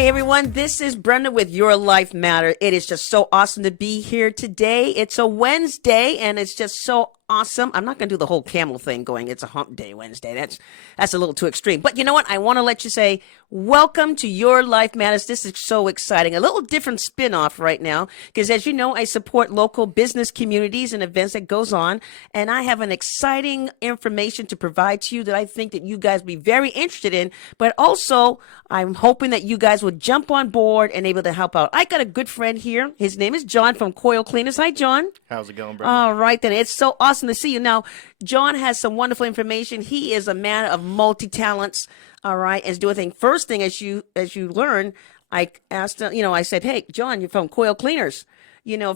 Hey everyone, this is Brenda with Your Life Matter. It is just so awesome to be here today. It's a Wednesday and it's just so awesome. I'm not going to do the whole camel thing going, it's a hump day Wednesday. That's a little too extreme. But you know what? I want to let you say, welcome to Your Life Matters. This is so exciting. A little different spin-off right now because as you know, I support local business communities and events that goes on. And I have an exciting information to provide to you that I think that you guys will be very interested in. But also, I'm hoping that you guys will jump on board and able to help out. I got a good friend here. His name is John from Coil Cleaners. Hi, John. How's it going, Brenda? All right, then. It's so awesome to see you. Now, John has some wonderful information. He is a man of multi-talents, all right, is doing things. First thing, as you learn, I asked, I said, hey, John, you're from Coil Cleaners,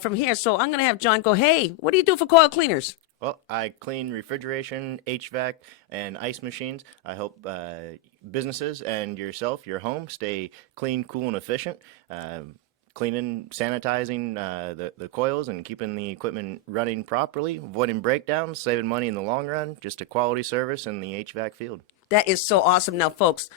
from here. So I'm going to have John go, hey, what do you do for Coil Cleaners? Well, I clean refrigeration, HVAC, and ice machines. I help businesses and yourself, your home, stay clean, cool, and efficient. Cleaning, sanitizing the coils and keeping the equipment running properly, avoiding breakdowns, saving money in the long run, just a quality service in the HVAC field. That is so awesome. Now, folks,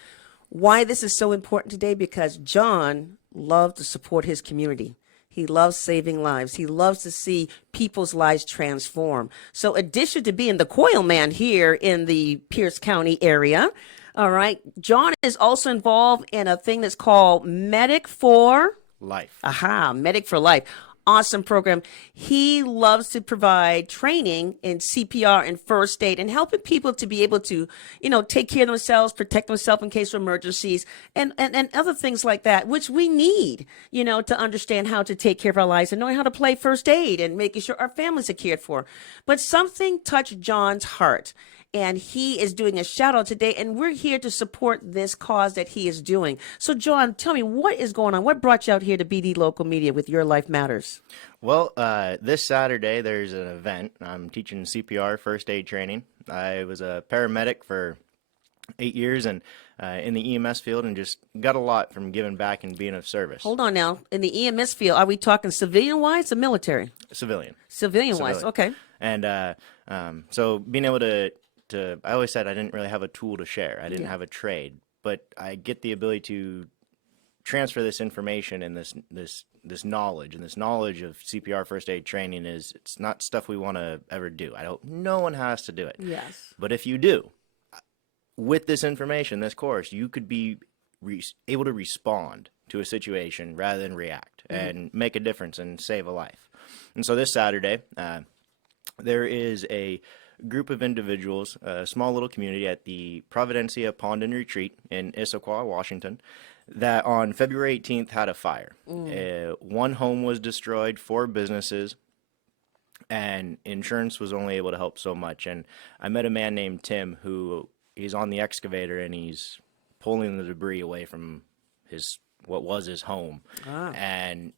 why this is so important today, because John loves to support his community. He loves saving lives. He loves to see people's lives transform. So addition to being the coil man here in the Pierce County area, all right, John is also involved in a thing that's called Medic for Life. Aha, Medic for Life. Awesome program. He loves to provide training in CPR and first aid and helping people to be able to, take care of themselves, protect themselves in case of emergencies and other things like that, which we need, to understand how to take care of our lives and knowing how to play first aid and making sure our families are cared for. But something touched John's heart. And he is doing a shout out today, and we're here to support this cause that he is doing. So, John, tell me, what is going on? What brought you out here to BD Local Media with Your Life Matters? Well, this Saturday there's an event. I'm teaching CPR first aid training. I was a paramedic for 8 years and in the EMS field and just got a lot from giving back and being of service. Hold on now. In the EMS field, are we talking civilian-wise or military? Civilian. Civilian-wise, okay. And so being able to I always said I didn't really have a tool to share. I didn't have a trade, but I get the ability to transfer this information and this knowledge. And this knowledge of CPR first aid training it's not stuff we want to ever do. No one has to do it. Yes. But if you do, with this information, this course, you could be able to respond to a situation rather than react and make a difference and save a life. And so this Saturday, there is a group of individuals, a small little community at the Providencia Pond and Retreat in Issaquah, Washington, that on February 18th had a fire. One home was destroyed, 4 businesses, and insurance was only able to help so much. And I met a man named Tim who he's on the excavator and he's pulling the debris away from what was his home. And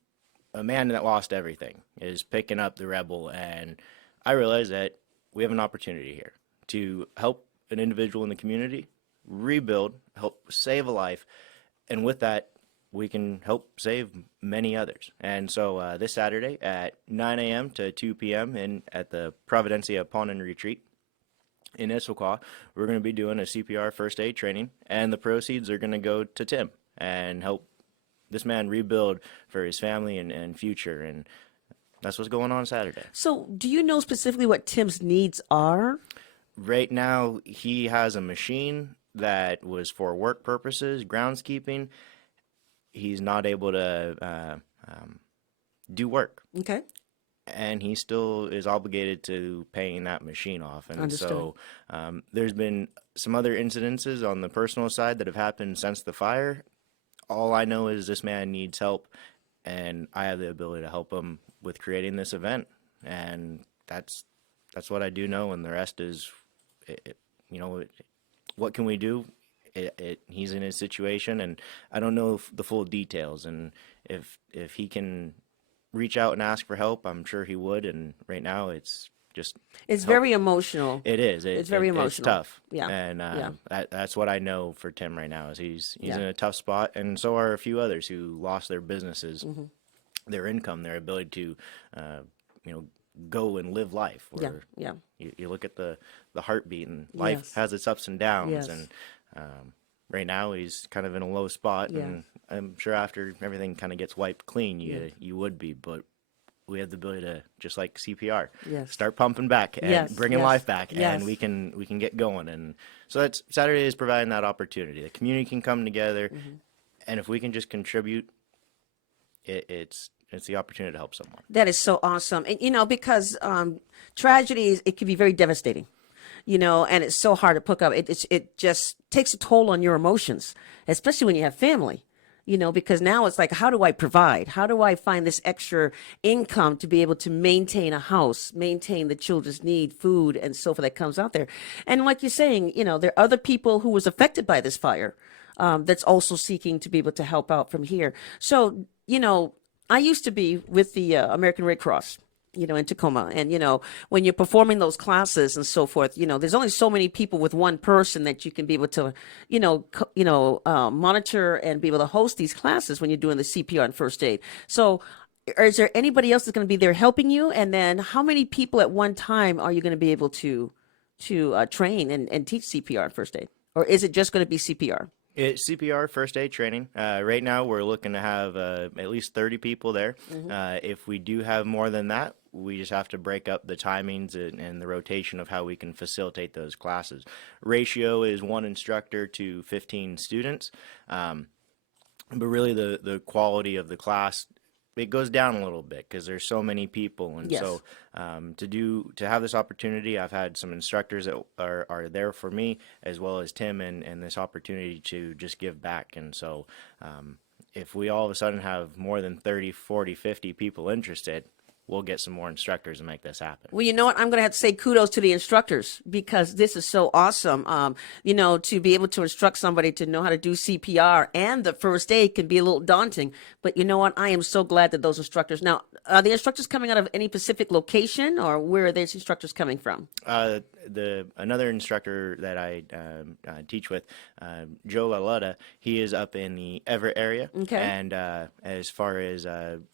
a man that lost everything is picking up the rebel, and I realized that we have an opportunity here to help an individual in the community rebuild, help save a life, and with that, we can help save many others. And so this Saturday at 9 a.m. to 2 p.m. At the Providencia Pond and Retreat in Issaquah, we're going to be doing a CPR first aid training, and the proceeds are going to go to Tim and help this man rebuild for his family and future. And that's what's going on Saturday. So do you know specifically what Tim's needs are? Right now, he has a machine that was for work purposes, groundskeeping. He's not able to do work. Okay. And he still is obligated to paying that machine off. And Understood. so there's been some other incidences on the personal side that have happened since the fire. All I know is this man needs help, and I have the ability to help him with creating this event, and that's what I do know, and the rest is, what can we do? He's in his situation, and I don't know the full details, and if he can reach out and ask for help, I'm sure he would, and right now it's just It's help. very emotional. It is. It's very emotional. It's tough. Yeah. And Yeah. that's what I know for Tim right now is he's Yeah. in a tough spot, and so are a few others who lost their businesses, their income, their ability to, go and live life. Where you look at the heartbeat, and life Yes. has its ups and downs, Yes. and right now he's kind of in a low spot, Yeah. and I'm sure after everything kind of gets wiped clean, you would be, but we have the ability to, just like CPR, Yes. start pumping back and Yes, bringing yes, life back, yes. and we can get going. And so that's Saturday is providing that opportunity. The community can come together, and if we can just contribute, it's the opportunity to help someone. That is so awesome. And, because tragedies, it can be very devastating, and it's so hard to pick up. It just takes a toll on your emotions, especially when you have family, because now it's like, how do I provide? How do I find this extra income to be able to maintain a house, maintain the children's need, food, and so forth that comes out there? And like you're saying, there are other people who was affected by this fire that's also seeking to be able to help out from here. So, I used to be with the American Red Cross, in Tacoma. And, when you're performing those classes and so forth, there's only so many people with one person that you can be able to, monitor and be able to host these classes when you're doing the CPR and first aid. So is there anybody else that's going to be there helping you? And then how many people at one time are you going to be able to train and teach CPR and first aid? Or is it just going to be CPR? It's CPR first aid training. Right now, we're looking to have at least 30 people there. If we do have more than that, we just have to break up the timings and the rotation of how we can facilitate those classes. Ratio is 1 instructor to 15 students, but really the quality of the class, it goes down a little bit because there's so many people. And Yes. so to have this opportunity, I've had some instructors that are there for me, as well as Tim, and this opportunity to just give back. And so if we all of a sudden have more than 30, 40, 50 people interested, we'll get some more instructors and make this happen. Well, you know what? I'm going to have to say kudos to the instructors because this is so awesome. To be able to instruct somebody to know how to do CPR and the first aid can be a little daunting. But you know what? I am so glad that those instructors. Now, are the instructors coming out of any specific location, or where are these instructors coming from? Another instructor that I teach with, Joe LaLutta, he is up in the Everett area. Okay. And as far as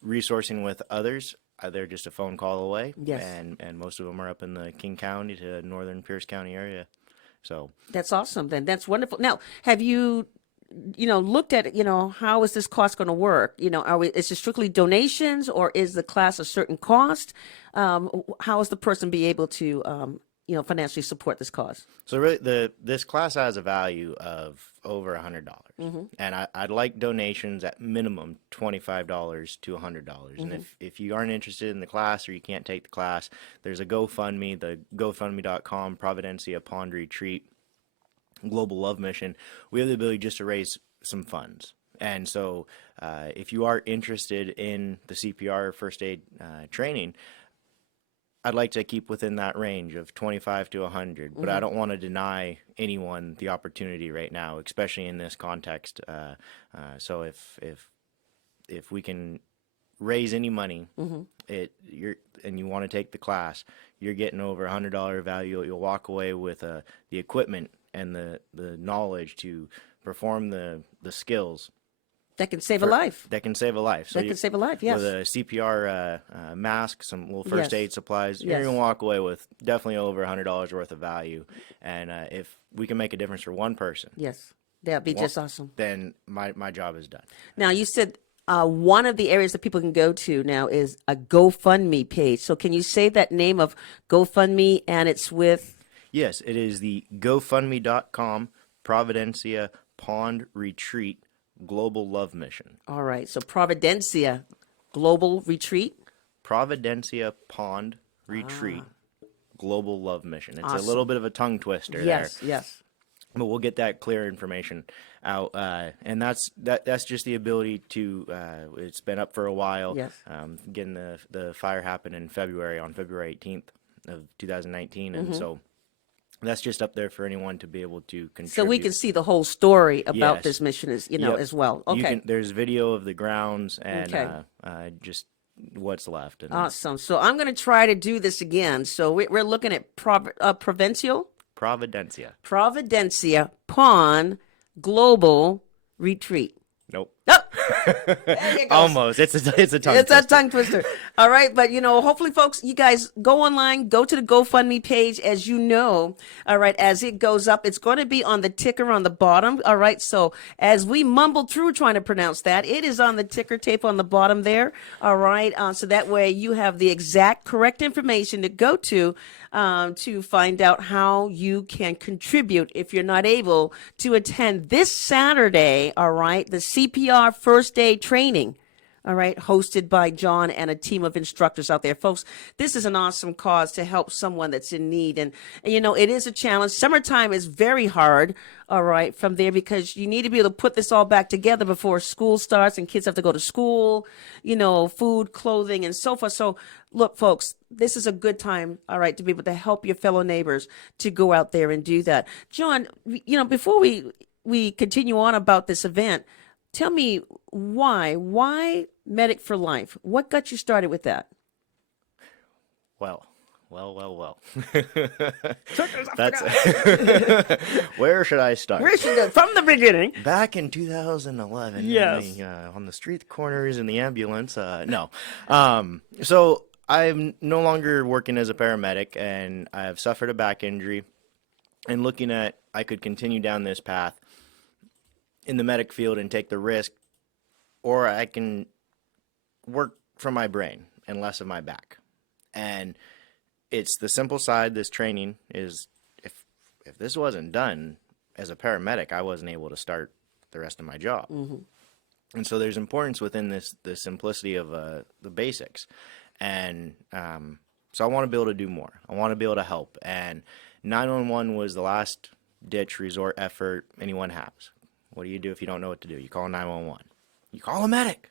resourcing with others, they're just a phone call away. Yes. And most of them are up in the King County to northern Pierce County area. So That's awesome. Then that's wonderful. Now, have you, looked at, how is this cost going to work? Is it strictly donations, or is the class a certain cost? How is the person be able to, financially support this cause? So really, this class has a value of over $100, and I'd like donations at minimum $25 to $100. And if you aren't interested in the class or you can't take the class, there's a GoFundMe, the GoFundMe.com Providencia Pond Retreat Global Love Mission. We have the ability just to raise some funds. And so if you are interested in the CPR first aid training, I'd like to keep within that range of 25 to 100, but I don't want to deny anyone the opportunity right now, especially in this context. So if we can raise any money, and you want to take the class, you're getting over $100 value. You'll walk away with the equipment and the knowledge to perform the skills. That can save a life. That can save a life. So That can save a life, yes. With a CPR mask, some little first Yes. aid supplies, Yes. you're going to walk away with definitely over $100 worth of value. And if we can make a difference for one person, Yes, that'd be just awesome. then my job is done. Now, you said one of the areas that people can go to now is a GoFundMe page. So can you say that name of GoFundMe, and it's with? Yes, it is the GoFundMe.com Providencia Pond Retreat Global Love Mission. All right, so Providencia Global Retreat. Providencia Pond Retreat Global Love Mission. It's Awesome. a little bit of a tongue twister Yes, there. yes. But we'll get that clear information out, and that's just the ability to. It's been up for a while. Yes. Getting the fire happened in February, on February 18th of 2019, and so that's just up there for anyone to be able to contribute. So we can see the whole story about Yes. this mission, as Yep. as well. Okay. There's video of the grounds and Okay. just what's left. And Awesome. So I'm going to try to do this again. So we're looking at Providencia Providencia. Pond Global Retreat. Nope. Oh, There you go. Almost. It's a tongue It's a twister. tongue twister. All right. But, hopefully, folks, you guys go online, go to the GoFundMe page, as you know. All right. As it goes up, it's going to be on the ticker on the bottom. All right. So as we mumble through trying to pronounce that, it is on the ticker tape on the bottom there. All right. So that way you have the exact correct information to go to find out how you can contribute if you're not able to attend this Saturday. All right. The CPR first aid training. All right, hosted by John and a team of instructors out there. Folks, this is an awesome cause to help someone that's in need. And it is a challenge. Summertime is very hard, all right, from there, because you need to be able to put this all back together before school starts and kids have to go to school, food, clothing, and so forth. So, look, folks, this is a good time, all right, to be able to help your fellow neighbors to go out there and do that. John, before we continue on about this event, tell me why Medic for Life? What got you started with that? Well. That's where should I start? From the beginning. Back in 2011, Yes. on the street corners in the ambulance. No. So I'm no longer working as a paramedic, and I've suffered a back injury. And looking at, I could continue down this path in the medic field and take the risk, or I can work from my brain and less of my back. And it's the simple side. This training is, if this wasn't done as a paramedic, I wasn't able to start the rest of my job. Mm-hmm. And so there's importance within the simplicity of the basics. And so I want to be able to do more. I want to be able to help. And 911 was the last ditch resort effort anyone has. What do you do if you don't know what to do? You call 911. You call a medic.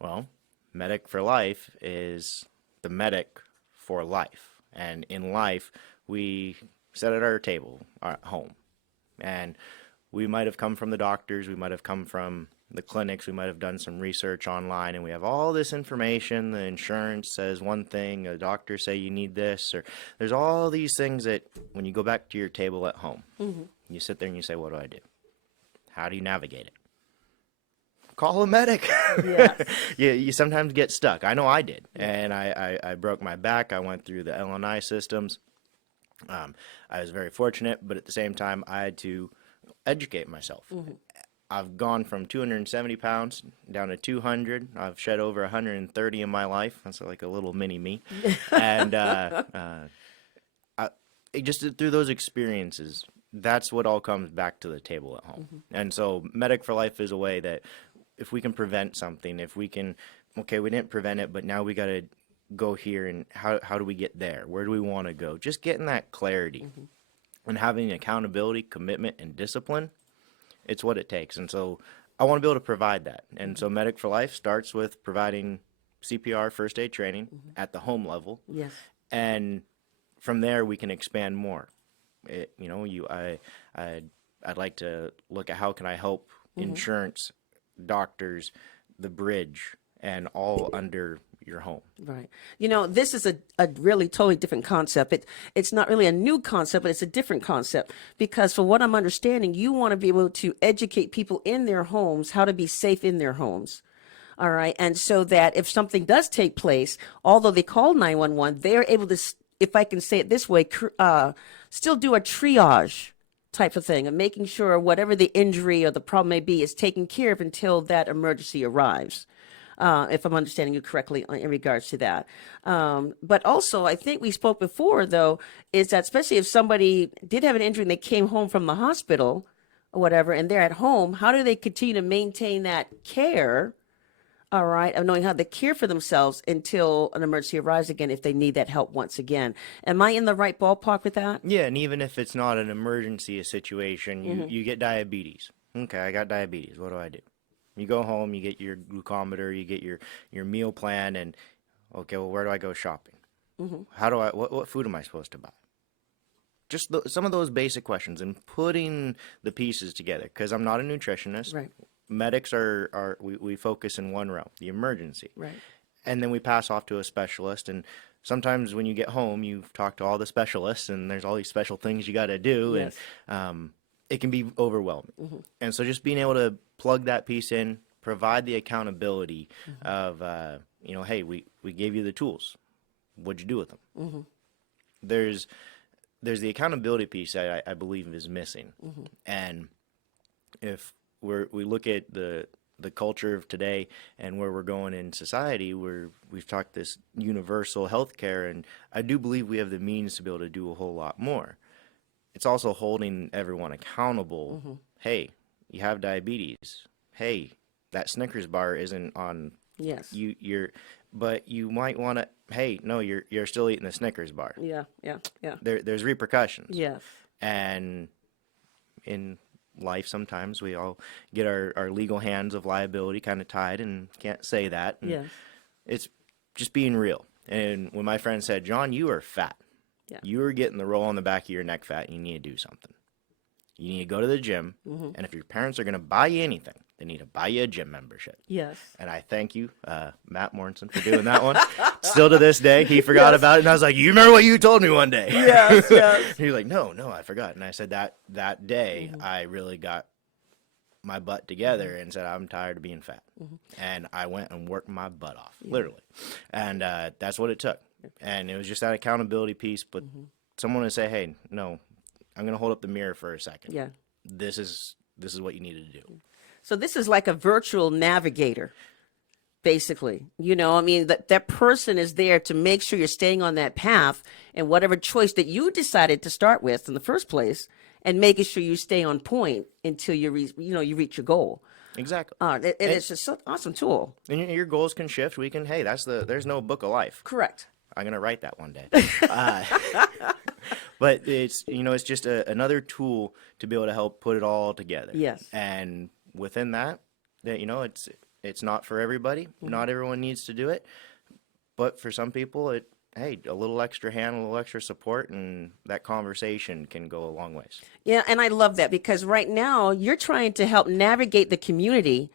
Well, Medic for Life is the medic for life. And in life, we sit at our table at home. And we might have come from the doctors. We might have come from the clinics. We might have done some research online. And we have all this information. The insurance says one thing. The doctors say you need this. Or there's all these things that when you go back to your table at home, you sit there and you say, what do I do? How do you navigate it? Call a medic. Yes. You sometimes get stuck. I know I did. And I broke my back. I went through the LNI systems. I was very fortunate, but at the same time, I had to educate myself. I've gone from 270 pounds down to 200. I've shed over 130 in my life. That's like a little mini me. And just through those experiences, that's what all comes back to the table at home. And so Medic for Life is a way that if we can prevent something, if we can, okay, we didn't prevent it, but now we got to go here, and how do we get there? Where do we want to go? Just getting that clarity and having accountability, commitment, and discipline, it's what it takes. And so I want to be able to provide that. And so Medic for Life starts with providing CPR first aid training at the home level. Yes. And from there, we can expand more. I'd like to look at how can I help insurance, doctors, the bridge, and all under your home. Right. This is a really totally different concept. It's not really a new concept, but it's a different concept, because for what I'm understanding, you want to be able to educate people in their homes how to be safe in their homes. All right. And so that if something does take place, although they call 911, they're able to, if I can say it this way, still do a triage type of thing, and making sure whatever the injury or the problem may be is taken care of until that emergency arrives. If I'm understanding you correctly in regards to that. But also, I think we spoke before, though, is that especially if somebody did have an injury and they came home from the hospital or whatever, and they're at home, how do they continue to maintain that care, all right, of knowing how to care for themselves until an emergency arrives again if they need that help once again? Am I in the right ballpark with that? Yeah, and even if it's not an emergency situation, you get diabetes. Okay, I got diabetes. What do I do? You go home, you get your glucometer, you get your meal plan, and okay, well, where do I go shopping? How do what food am I supposed to buy? Just some of those basic questions, and putting the pieces together, because I'm not a nutritionist. Right. Medics we focus in one realm, the emergency. Right. And then we pass off to a specialist, and sometimes when you get home, you've talked to all the specialists, and there's all these special things you got to do, Yes. and it can be overwhelming. And so just being able to plug that piece in, provide the accountability of, hey, we gave you the tools. What'd you do with them? There's the accountability piece that I believe is missing. And if we look at the culture of today and where we're going in society, we've talked this universal health care, and I do believe we have the means to be able to do a whole lot more. It's also holding everyone accountable. Hey, you have diabetes. Hey, that Snickers bar isn't on Yes. but you might want to, hey, no, you're still eating the Snickers bar. Yeah. There's repercussions. Yes. And in life, sometimes we all get our legal hands of liability kind of tied and can't say that. And Yes. it's just being real. And when my friend said, John, you are fat. Yeah. You are getting the roll on the back of your neck fat. You need to do something. You need to go to the gym. And if your parents are going to buy you anything, they need to buy you a gym membership. Yes. And I thank you, Matt Morrison, for doing that one. Still to this day, he forgot about it. And I was like, you remember what you told me one day? Yes. Yes. He was like, no, I forgot. And I said that day, I really got my butt together and said, I'm tired of being fat. And I went and worked my butt off, literally. And that's what it took. And it was just that accountability piece. But someone would say, hey, no, I'm going to hold up the mirror for a second. Yeah. This is what you needed to do. So this is like a virtual navigator, basically. You know, I mean, that person is there to make sure you're staying on that path and whatever choice that you decided to start with in the first place, and making sure you stay on point until you reach your goal. Exactly. And it's just an awesome tool. And your goals can shift. Hey, there's no book of life. Correct. I'm going to write that one day. But it's just another tool to be able to help put it all together. Yes. And within that, it's not for everybody. Not everyone needs to do it. But for some people, a little extra hand, a little extra support, and that conversation can go a long ways. Yeah, and I love that because right now you're trying to help navigate the community,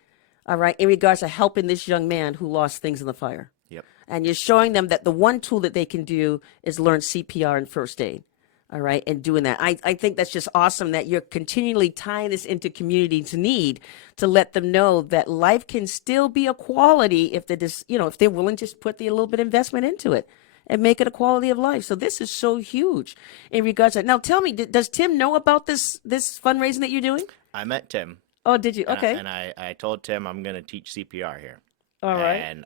all right, in regards to helping this young man who lost things in the fire. Yep. And you're showing them that the one tool that they can do is learn CPR and first aid. All right. And doing that. I think that's just awesome that you're continually tying this into community's need to let them know that life can still be a quality if they're willing to just put a little bit of investment into it and make it a quality of life. So this is so huge in regards to that. Now tell me, does Tim know about this fundraising that you're doing? I met Tim. Oh, did you? Okay. And I told Tim I'm going to teach CPR here. All right. And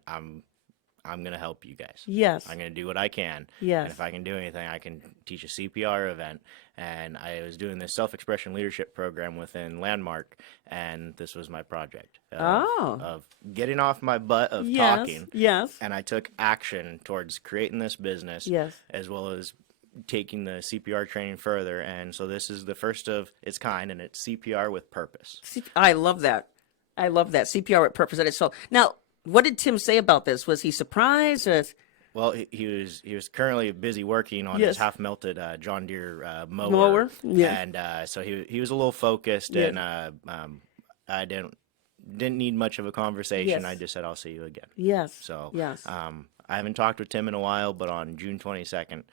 I'm going to help you guys. Yes. I'm going to do what I can. Yes. And if I can do anything, I can teach a CPR event. And I was doing this self-expression leadership program within Landmark, and this was my project of getting off my butt of talking. Yes. And I took action towards creating this business, Yes. as well as taking the CPR training further. And so this is the first of its kind, and it's CPR with purpose. I love that. CPR with purpose. That is so. Now, what did Tim say about this? Was he surprised? Or... Well, he was currently busy working on Yes. his half melted John Deere mower. Mower? Yeah. And so he was a little focused, Yes. and I didn't need much of a conversation. Yes. I just said I'll see you again. Yes. So Yes. I haven't talked with Tim in a while, but on June 22nd,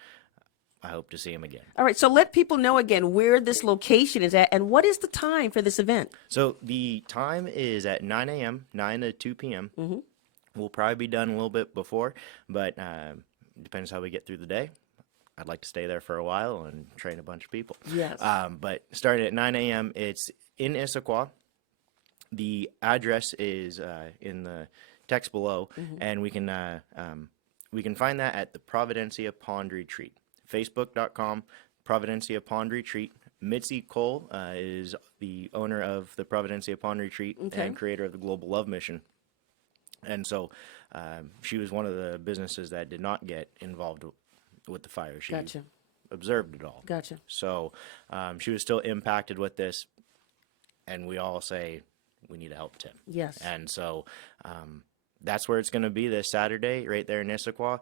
I hope to see him again. All right. So let people know again where this location is at and what is the time for this event. So the time is at 9 a.m., 9 to 2 p.m. Mm-hmm. We'll probably be done a little bit before, but depends how we get through the day. I'd like to stay there for a while and train a bunch of people. Yes. But starting at 9 a.m., it's in Issaquah. The address is in the text below, and we can find that at the Providencia Pond Retreat. Facebook.com, Providencia Pond Retreat. Mitzi Cole is the owner of the Providencia Pond Retreat and creator of the Global Love Mission. And so she was one of the businesses that did not get involved with the fire. She Gotcha. observed it all. Gotcha. So she was still impacted with this, and we all say we need to help Tim. Yes. And so that's where it's going to be this Saturday, right there in Issaquah.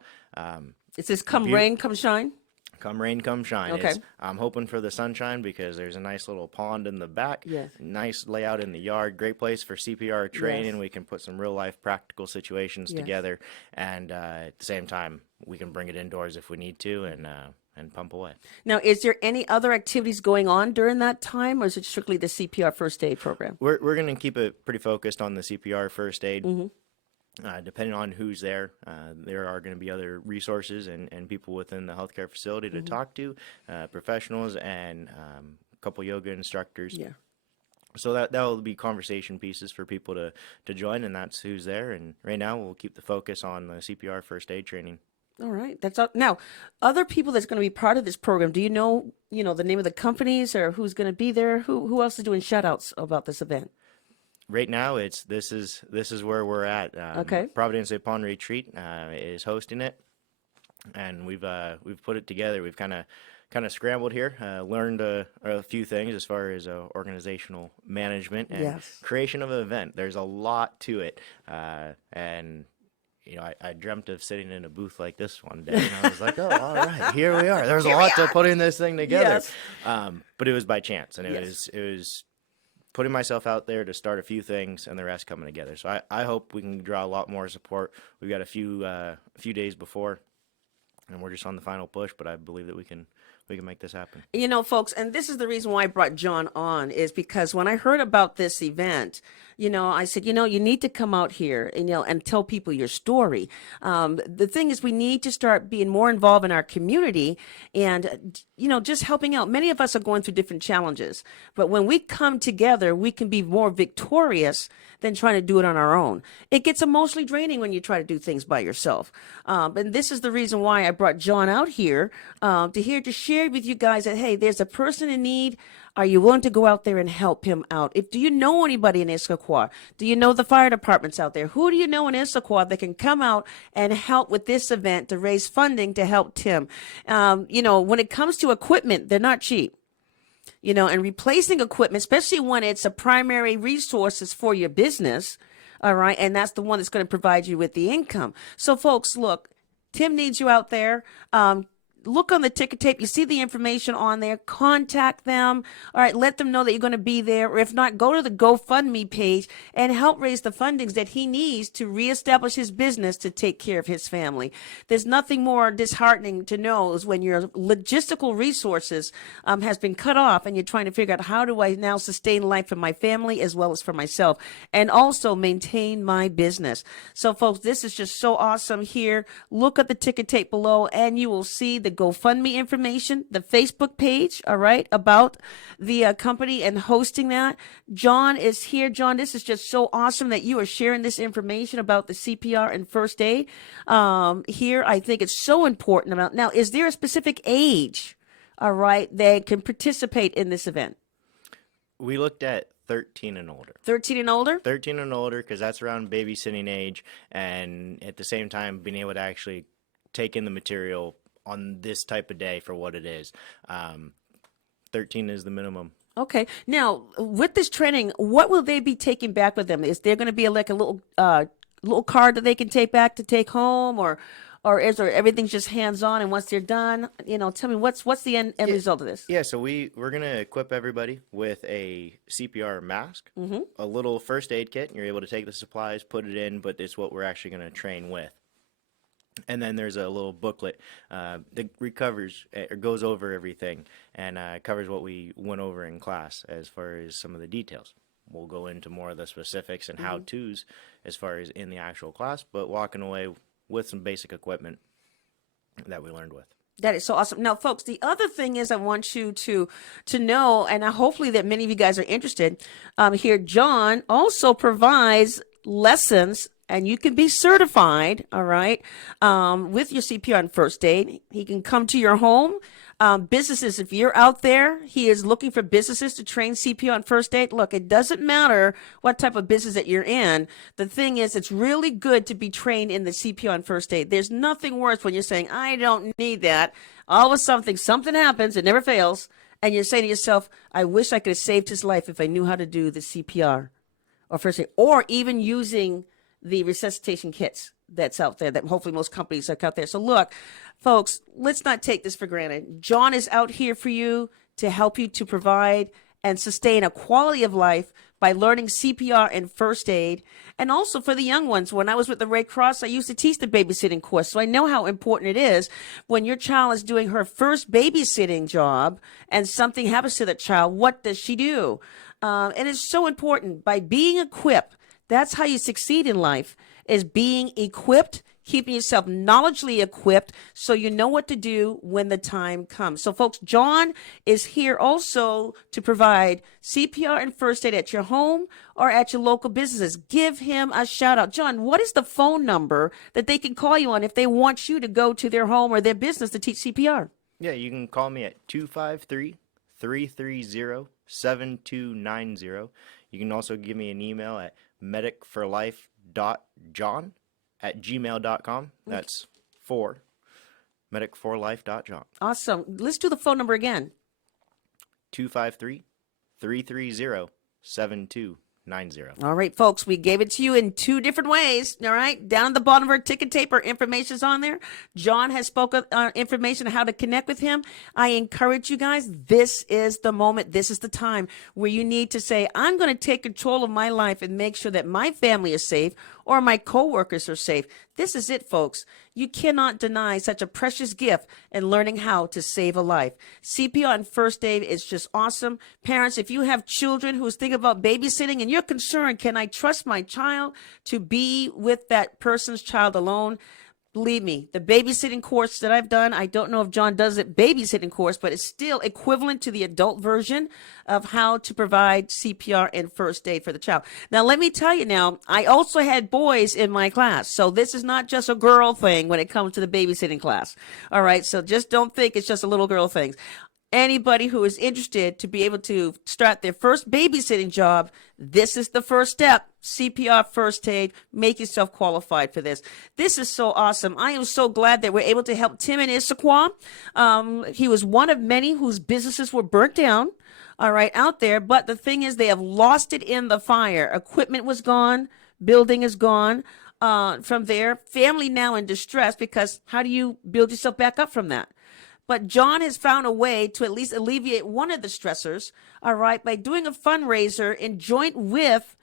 It says come rain, come shine. Come rain, come shine. Okay. I'm hoping for the sunshine because there's a nice little pond in the back. Yes. Nice layout in the yard. Great place for CPR training. Yes. We can put some real life practical situations Yes. together. And at the same time, we can bring it indoors if we need to and and pump away. Now, is there any other activities going on during that time, or is it strictly the CPR first aid program? We're going to keep it pretty focused on the CPR first aid. Depending on who's there are going to be other resources and people within the healthcare facility to talk to, professionals and a couple yoga instructors. Yeah. So that will be conversation pieces for people to join, and that's who's there. And right now we'll keep the focus on the CPR first aid training. All right. That's all. Now, other people that's going to be part of this program, do you know, the name of the companies or who's going to be there? Who else is doing shout outs about this event? Right now, this is where we're at. Okay. Providence Bay Pond Retreat is hosting it, and we've put it together. We've kind of scrambled here, learned a few things as far as organizational management and Yes. creation of an event. There's a lot to it, and I dreamt of sitting in a booth like this one day, and I was like, oh, all right, here we are. There's a lot to putting this thing together. Yes. But it was by chance, and it Yes. was putting myself out there to start a few things and the rest coming together. So I hope we can draw a lot more support. We've got a few days before, and we're just on the final push, but I believe that we can make this happen. Folks, and this is the reason why I brought John on, is because when I heard about this event, I said, you need to come out here and tell people your story. The thing is, we need to start being more involved in our community and, just helping out. Many of us are going through different challenges, but when we come together, we can be more victorious than trying to do it on our own. It gets emotionally draining when you try to do things by yourself. And this is the reason why I brought John out here to share with you guys that, hey, there's a person in need. Are you willing to go out there and help him out? Do you know anybody in Issaquah? Do you know the fire departments out there? Who do you know in Issaquah that can come out and help with this event to raise funding to help Tim? When it comes to equipment, they're not cheap. And replacing equipment, especially when it's a primary resources for your business, all right, and that's the one that's going to provide you with the income. So, folks, look, Tim needs you out there. Look on the ticker tape. You see the information on there. Contact them. All right. Let them know that you're going to be there. Or if not, go to the GoFundMe page and help raise the fundings that he needs to reestablish his business to take care of his family. There's nothing more disheartening to know is when your logistical resources has been cut off and you're trying to figure out, how do I now sustain life for my family as well as for myself and also maintain my business? So, folks, this is just so awesome here. Look at the ticker tape below and you will see the GoFundMe information, the Facebook page, all right, about the company and hosting that. John is here. John, this is just so awesome that you are sharing this information about the CPR and first aid here. I think it's so important. Now, is there a specific age, all right, that can participate in this event? We looked at 13 and older. 13 and older? 13 and older, because that's around babysitting age, and at the same time being able to actually take in the material on this type of day for what it is. 13 is the minimum. Okay. Now, with this training, what will they be taking back with them? Is there going to be a little card that they can take back to take home, or is there everything's just hands on, and once they're done, tell me what's the end result of this? Yeah, so we're going to equip everybody with a CPR mask, a little first aid kit, and you're able to take the supplies, put it in, but it's what we're actually going to train with. And then there's a little booklet that recovers or goes over everything and covers what we went over in class as far as some of the details. We'll go into more of the specifics and how-tos as far as in the actual class, but walking away with some basic equipment that we learned with. That is so awesome. Now, folks, the other thing is I want you to know, and hopefully that many of you guys are interested here, John also provides lessons, and you can be certified, all right, with your CPR and first aid. He can come to your home. Businesses, if you're out there, he is looking for businesses to train CPR and first aid. Look, it doesn't matter what type of business that you're in. The thing is, it's really good to be trained in the CPR and first aid. There's nothing worse when you're saying, I don't need that. All of a sudden, something happens, it never fails, and you're saying to yourself, I wish I could have saved his life if I knew how to do the CPR or first aid, or even using the resuscitation kits that's out there that hopefully most companies are out there. So look, folks, let's not take this for granted. John is out here for you to help you to provide and sustain a quality of life by learning CPR and first aid. And also for the young ones, when I was with the Red Cross, I used to teach the babysitting course. So I know how important it is when your child is doing her first babysitting job and something happens to that child, what does she do? And it's so important. By being equipped, that's how you succeed in life, is being equipped, keeping yourself knowledgeably equipped so you know what to do when the time comes. So, folks, John is here also to provide CPR and first aid at your home or at your local businesses. Give him a shout out. John, what is the phone number that they can call you on if they want you to go to their home or their business to teach CPR? Yeah, you can call me at 253-330-7290. You can also give me an email at medicforlife.john@gmail.com. That's for medicforlife.john. Awesome. Let's do the phone number again. 253-330-7290. All right, folks, we gave it to you in two different ways. All right, down at the bottom of our ticket tape, our information's on there. John has spoken information on how to connect with him. I encourage you guys, this is the moment, this is the time where you need to say, I'm going to take control of my life and make sure that my family is safe or my coworkers are safe. This is it, folks. You cannot deny such a precious gift in learning how to save a life. CPR and first aid is just awesome. Parents, if you have children who's thinking about babysitting and you're concerned, can I trust my child to be with that person's child alone? Believe me, the babysitting course that I've done, I don't know if John does it babysitting course, but it's still equivalent to the adult version of how to provide CPR and first aid for the child. Now, let me tell you now, I also had boys in my class. So this is not just a girl thing when it comes to the babysitting class. All right. So just don't think it's just a little girl thing. Anybody who is interested to be able to start their first babysitting job, this is the first step. CPR, first aid, make yourself qualified for this. This is so awesome. I am so glad that we're able to help Tim in Issaquah. He was one of many whose businesses were burnt down, all right, out there. But the thing is, they have lost it in the fire. Equipment was gone. Building is gone. From there, family now in distress because how do you build yourself back up from that? But John has found a way to at least alleviate one of the stressors, all right, by doing a fundraiser in joint with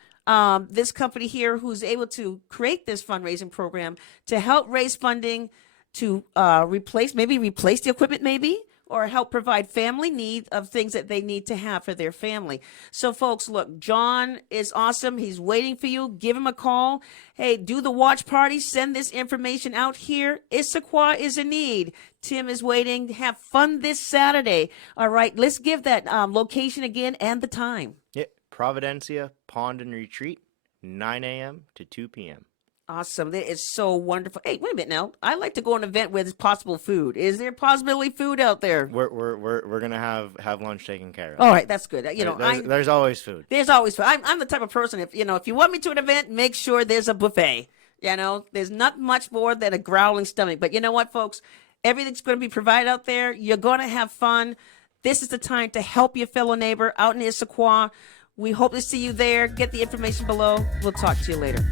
this company here who's able to create this fundraising program to help raise funding to replace the equipment maybe, or help provide family need of things that they need to have for their family. So folks, look, John is awesome. He's waiting for you. Give him a call. Hey, do the watch party. Send this information out here. Issaquah is in need. Tim is waiting. Have fun this Saturday. All right, let's give that location again and the time. Yeah, Providencia Pond and Retreat, 9 a.m. to 2 p.m. Awesome. That is so wonderful. Hey, wait a minute now. I like to go to an event with possible food. Is there possibility food out there? We're gonna have lunch taken care of. All right, that's good. You know, there's always food. There's always food. I'm the type of person, if you want me to an event, make sure there's a buffet. You know, there's not much more than a growling stomach. But you know what, folks? Everything's going to be provided out there. You're going to have fun. This is the time to help your fellow neighbor out in Issaquah. We hope to see you there. Get the information below. We'll talk to you later.